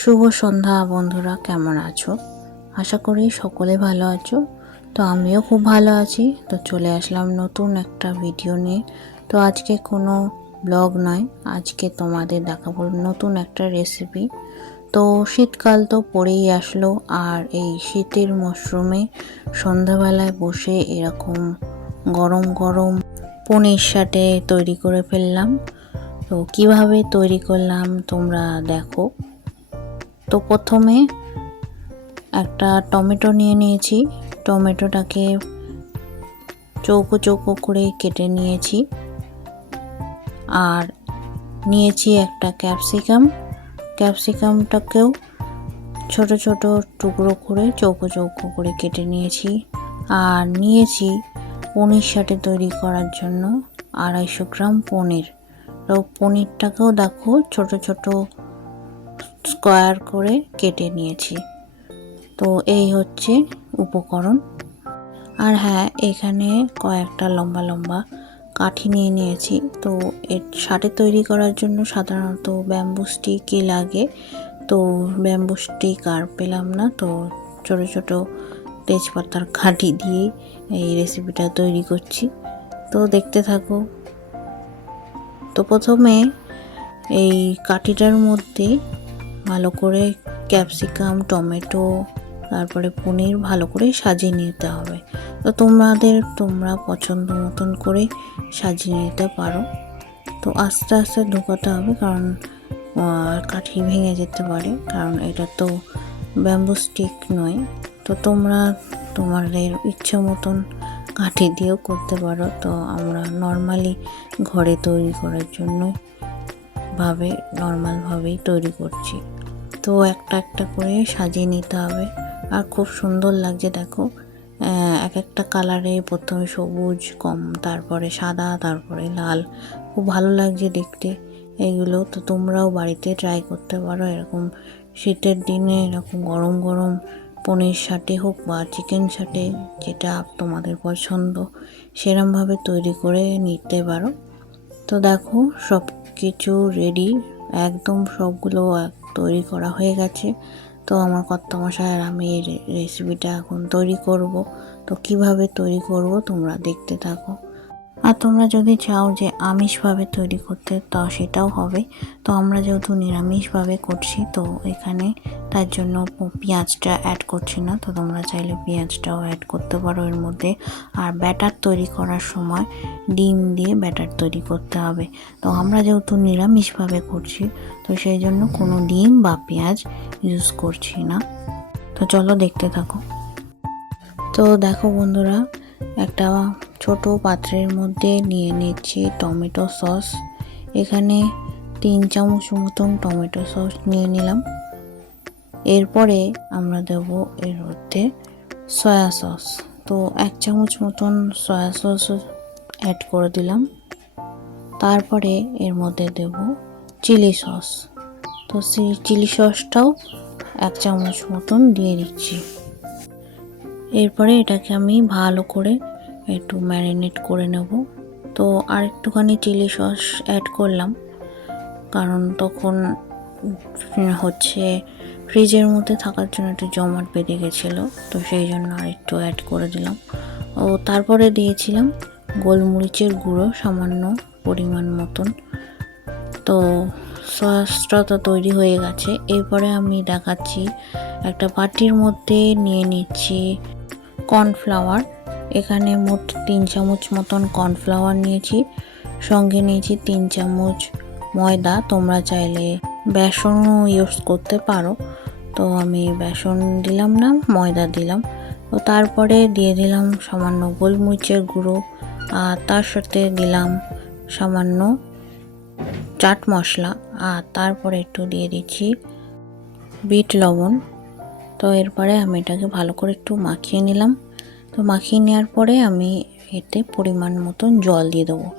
শুভ সন্ধ্যা, বন্ধুরা, কেমন আছো? আশা করি সকলে ভালো আছো। তো আমিও খুব ভালো আছি। তো চলে আসলাম নতুন একটা ভিডিও নিয়ে। তো আজকে কোনো ব্লগ নয়, আজকে তোমাদের দেখাবো নতুন একটা রেসিপি তো শীতকাল তো পড়েই আসলো, আর এই শীতের মরশুমে সন্ধ্যাবেলায় বসে এরকম গরম গরম পনির সাথে তৈরি করে ফেললাম। তো কীভাবে তৈরি করলাম তোমরা দেখো। তো প্রথমে একটা টমেটো নিয়ে নিয়েছি। টমেটোটাকে চৌকো চৌকো করে কেটে নিয়েছি। আর নিয়েছি একটা ক্যাপসিকাম। ক্যাপসিকামটাকেও ছোট ছোট টুকরো করে চৌকো চৌকো করে কেটে নিয়েছি। আর নিয়েছি পনির সাথে তৈরি করার জন্য আড়াইশো গ্রাম পনির। তো পনিরটাকেও দেখো ছোট ছোট স্কোয়ার করে কেটে নিয়েছি। তো এই হচ্ছে উপকরণ। আর হ্যাঁ এখানে কয়েকটা লম্বা লম্বা কাঠি নিয়ে নিয়েছি। তো এর সাথে তৈরি করার জন্য সাধারণত ব্যাম্বু স্টিকই লাগে। তো ব্যাম্বু স্টিক আর পেলাম না, তো ছোট ছোট তেজপাতার কাঠি দিয়ে এই রেসিপিটা তৈরি করছি। তো দেখতে থাকো। তো প্রথমে এই কাঠিটার মধ্যে ভালো করে ক্যাপসিকাম, টমেটো, তারপরে পনির ভালো করে সাজিয়ে নিতে হবে। তো তোমাদের, তোমরা পছন্দ মতন করে সাজিয়ে নিতে পারো। তো আস্তে আস্তে ঢুকাতে হবে কারণ কাঠি ভেঙে যেতে পারে। কারণ এটা তো ব্যাম্বু স্টিক নয়। তো তোমরা তোমাদের ইচ্ছে মতন কাঠি দিয়েও করতে পারো। তো আমরা নর্মালি ঘরে তৈরি করার জন্য ভাবে নর্মালভাবেই তৈরি করছি। তো একটা একটা করে সাজিয়ে নিতে হবে। আর খুব সুন্দর লাগছে, দেখো। এক একটা কালারে প্রথমে সবুজ, কম, তারপরে সাদা, তারপরে লাল। খুব ভালো লাগছে দেখতে। এগুলো তো তোমরাও বাড়িতে ট্রাই করতে পারো। এরকম শীতের দিনে এরকম গরম গরম পনির সাথে হোক বা চিকেন সাথে যেটা তোমাদের পছন্দ, সেরমভাবে তৈরি করে নিতে পারো। তো দেখো সব কিছু রেডি একদম সবগুলো তৈরি করা হয়ে গেছে। তো আমার কর্তামশাই আর আমি এই রেসিপিটা এখন তৈরি করব। তো কীভাবে তৈরি করব তোমরা দেখতে থাকো। আর তোমরা যদি চাও যে আমিষভাবে তৈরি করতে, তো সেটাও হবে। তো আমরা যেহেতু নিরামিষভাবে করছি, তো এখানে তার জন্য পেঁয়াজটা অ্যাড করছি না। তো তোমরা চাইলে পেঁয়াজটাও অ্যাড করতে পারো এর মধ্যে। আর ব্যাটার তৈরি করার সময় ডিম দিয়ে ব্যাটার তৈরি করতে হবে। তো আমরা যেহেতু নিরামিষভাবে করছি, তো সেই জন্য কোনো ডিম বা পেঁয়াজ ইউজ করছি না। তো চলো দেখতে থাকো। তো দেখো বন্ধুরা একটা ছোট পাত্রের মধ্যে নিয়ে নিচ্ছি টমেটো সস। এখানে তিন চামচ মতন টমেটো সস নিয়ে নিলাম। এরপরে আমরা দেব এর মধ্যে সয়া সস। তো এক চামচ মতন সয়া সস অ্যাড করে দিলাম। তারপরে এর মধ্যে দেব চিলি সস। তো সেই চিলি সসটাও এক চামচ মতন দিয়ে দিচ্ছি। এরপরে এটাকে আমি ভালো করে একটু ম্যারিনেট করে নেব। তো আর একটুখানি চিলি সস অ্যাড করলাম, কারণ তখন হচ্ছে ফ্রিজের মধ্যে থাকার জন্য একটু জমাট বেঁধে গেছিল, তো সেই জন্য আর একটু অ্যাড করে দিলাম। ও তারপরে দিয়েছিলাম গোলমরিচের গুঁড়ো সামান্য পরিমাণ মতন। তো সসটা তো তৈরি হয়ে গেছে। এরপরে আমি দেখাচ্ছি একটা বাটির মধ্যে নিয়ে নিচ্ছি কর্নফ্লাওয়ার। এখানে মোট তিন চামচ মতন কর্নফ্লাওয়ার নিয়েছি। সঙ্গে নিয়েছি তিন চামচ ময়দা। তোমরা চাইলে বেসনও ইউজ করতে পারো। তো আমি বেসন দিলাম না, ময়দা দিলাম। তো তারপরে দিয়ে দিলাম সামান্য গোলমরিচের গুঁড়ো। আর তার সাথে দিলাম সামান্য চাট মশলা। আর তারপরে একটু দিয়ে দিচ্ছি বিট লবণ। তো এরপরে আমি এটাকে ভালো করে একটু মাখিয়ে নিলাম। তো মাখিয়ে নেওয়ার পরে আমি এতে পরিমাণ মতন জল দিয়ে দেবো।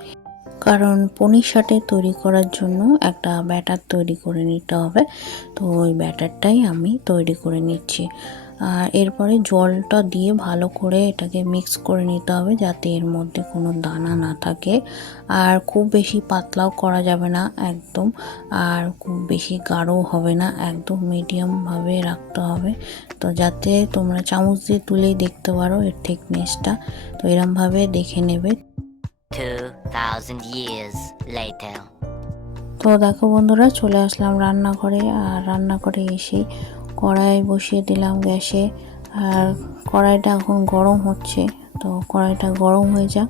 কারণ পনির সাথে তৈরি করার জন্য একটা ব্যাটার তৈরি করে নিতে হবে। তো ওই ব্যাটারটাই আমি তৈরি করে নিচ্ছি। আর এরপরে জলটা দিয়ে ভালো করে এটাকে মিক্স করে নিতে হবে যাতে এর মধ্যে কোনো দানা না থাকে। আর খুব বেশি পাতলাও করা যাবে না একদম। আর খুব বেশি গাঢ়ও হবে না একদম মিডিয়ামভাবে রাখতে হবে। তো যাতে তোমরা চামচ দিয়ে তুলেই দেখতে পারো এর থিকনেসটা তো এরমভাবে দেখে নেবে। 2,000 years later. তো দেখো বন্ধুরা চলে আসলাম রান্নাঘরে। আর রান্নাঘরে এসে কড়াই বসিয়ে দিলাম গ্যাসে। আর কড়াইটা এখন গরম হচ্ছে, তো কড়াইটা গরম হয়ে যাক।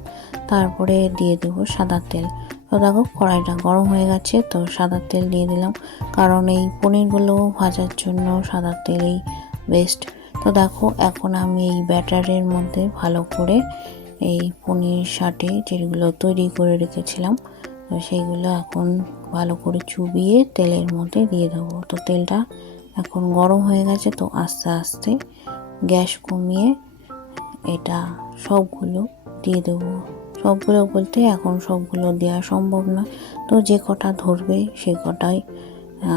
তারপরে দিয়ে দেব সাদা তেল। তো দেখো কড়াইটা গরম হয়ে গেছে, তো সাদা তেল দিয়ে দিলাম। কারণ এই পনিরগুলো ভাজার জন্য সাদা তেলই বেস্ট তো দেখো এখন আমি এই ব্যাটারের মধ্যে ভালো করে এই পনির শাটে যেগুলো তৈরি করে রেখেছিলাম, তো সেইগুলো এখন ভালো করে চুবিয়ে তেলের মধ্যে দিয়ে দেবো। তো তেলটা এখন গরম হয়ে গেছে, তো আস্তে আস্তে গ্যাস কমিয়ে এটা সবগুলো দিয়ে দেবো। সবগুলো বলতে এখন সবগুলো দেওয়া সম্ভব না। তো যে কটা ধরবে সে কটাই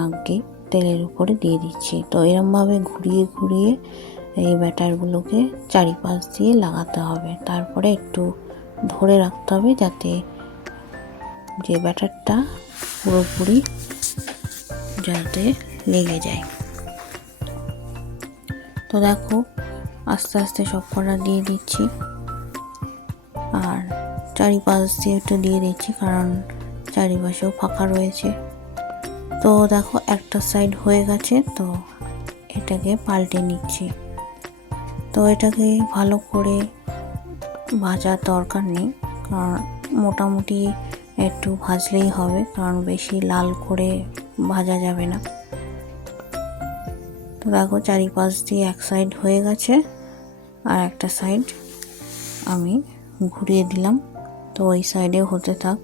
আগে তেলের উপরে দিয়ে দিচ্ছি। তো এরমভাবে ঘুরিয়ে ঘুরিয়ে এই ব্যাটারগুলোকে চারিপাশ দিয়ে লাগাতে হবে। তারপরে একটু ধরে রাখতে হবে যাতে যে ব্যাটারটা পুরোপুরি যাতে লেগে যায়। তো দেখো, আস্তে আস্তে সব কটা দিয়ে দিচ্ছি। আর চারিপাশ দিয়ে একটু দিয়ে দিচ্ছি, কারণ চারিপাশেও ফাঁকা রয়েছে। তো দেখো, একটা সাইড হয়ে গেছে, তো এটাকে পাল্টে নিচ্ছি। তো এটাকে ভালো করে ভাজার দরকার নেই, কারণ মোটামুটি একটু ভাজলেই হবে, কারণ বেশি লাল করে ভাজা যাবে না। দেখো চারিপাশ দিয়ে এক সাইড হয়ে গেছে আর একটা সাইড আমি ঘুরিয়ে দিলাম। তো ওই সাইডে হতে থাক।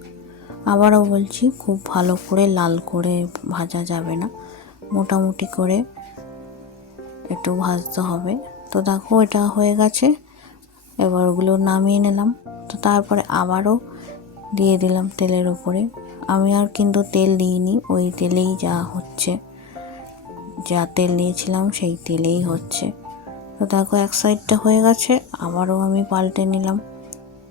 আবারও বলছি, খুব ভালো করে লাল করে ভাজা যাবে না। মোটামুটি করে একটু ভাজতে হবে। তো দেখো, এটা হয়ে গেছে। এবার ওগুলো নামিয়ে নিলাম। তো তারপরে আবারও দিয়ে দিলাম তেলের উপরে। আমি আর কিন্তু তেল দিইনি, ওই তেলেই যা হচ্ছে। যা তেল নিয়েছিলাম সেই তেলেই হচ্ছে। তো দেখো এক সাইডটা হয়ে গেছে, আবারও আমি পাল্টে নিলাম।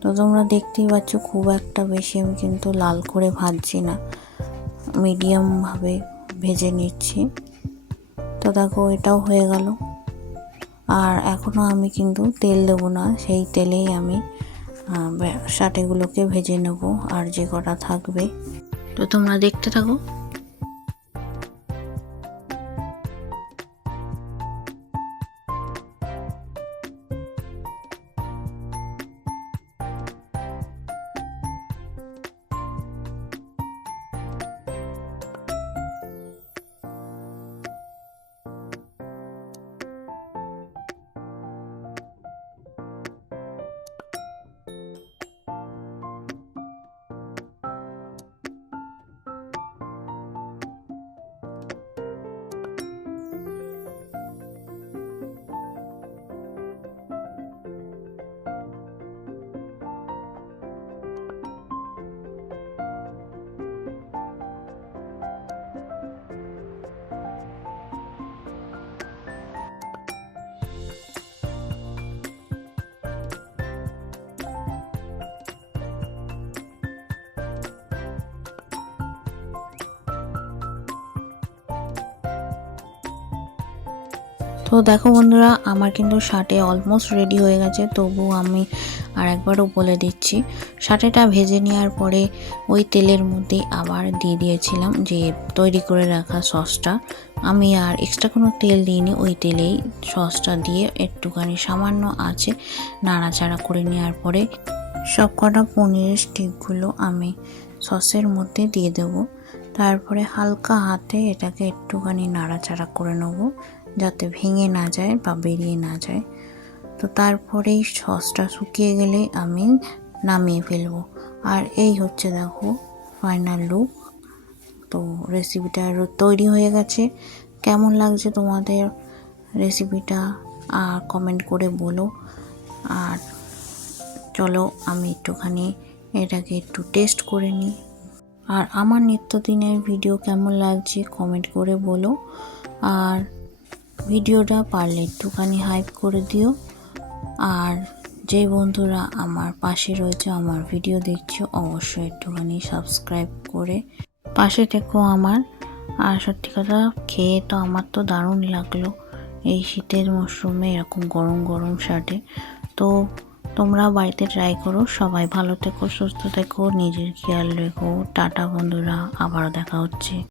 তো তোমরা দেখতেই পাচ্ছ খুব একটা বেশি আমি কিন্তু লাল করে ভাজছি না। মিডিয়ামভাবে ভেজে নিচ্ছি। তো দেখো এটাও হয়ে গেল। আর এখনও আমি কিন্তু তেল দেবো না, সেই তেলেই আমি শাটেগুলোকে ভেজে নেব আর যে কটা থাকবে। তো তোমরা দেখতে থাকো। তো দেখো বন্ধুরা, আমার কিন্তু শার্টে অলমোস্ট রেডি হয়ে গেছে, তবু আমি আর একবারও বলে দিচ্ছি, শার্টেটা ভেজে নেওয়ার পরে ওই তেলের মধ্যে আবার দিয়ে দিয়েছিলাম যে তৈরি করে রাখা সসটা। আমি আর এক্সট্রা কোনো তেল দিইনি, ওই তেলেই সসটা দিয়ে একটুখানি সামান্য আছে নাড়াচাড়া করে নেওয়ার পরে সব কটা পনিরের স্টিকগুলো আমি সসের মধ্যে দিয়ে দেবো। তারপরে হালকা হাতে এটাকে একটুখানি নাড়াচাড়া করে নেব। যাতে ভেঙে না যায় বা বেরিয়ে না যায়। তো তারপরেই সসটা শুকিয়ে গেলে আমি নামিয়ে ফেলব। আর এই হচ্ছে দেখো ফাইনাল লুক তো রেসিপিটা তৈরি হয়ে গেছে। কেমন লাগছে তোমাদের রেসিপিটা আর কমেন্ট করে বলো। আর চলো আমি একটুখানি এটাকে একটু টেস্ট করে নিই। আর আমার নিত্যদিনের ভিডিও কেমন লাগছে কমেন্ট করে বলো। আর ভিডিওটা পারলে একটুখানি হাইপ করে দিও। আর যে বন্ধুরা আমার পাশে রয়েছে, আমার ভিডিও দেখছ, অবশ্যই একটুখানি সাবস্ক্রাইব করে পাশে থেকো আমার। আর সত্যি কথা, খেয়ে তো আমার তো দারুণ লাগল এই শীতের মরশুমে এরকম গরম গরম শার্টে। তো তোমরা বাড়িতে ট্রাই করো, সবাই ভালো থেকো, সুস্থ থেকো, নিজের খেয়াল রেখো। টাটা বন্ধুরা, আবারও দেখা হচ্ছে।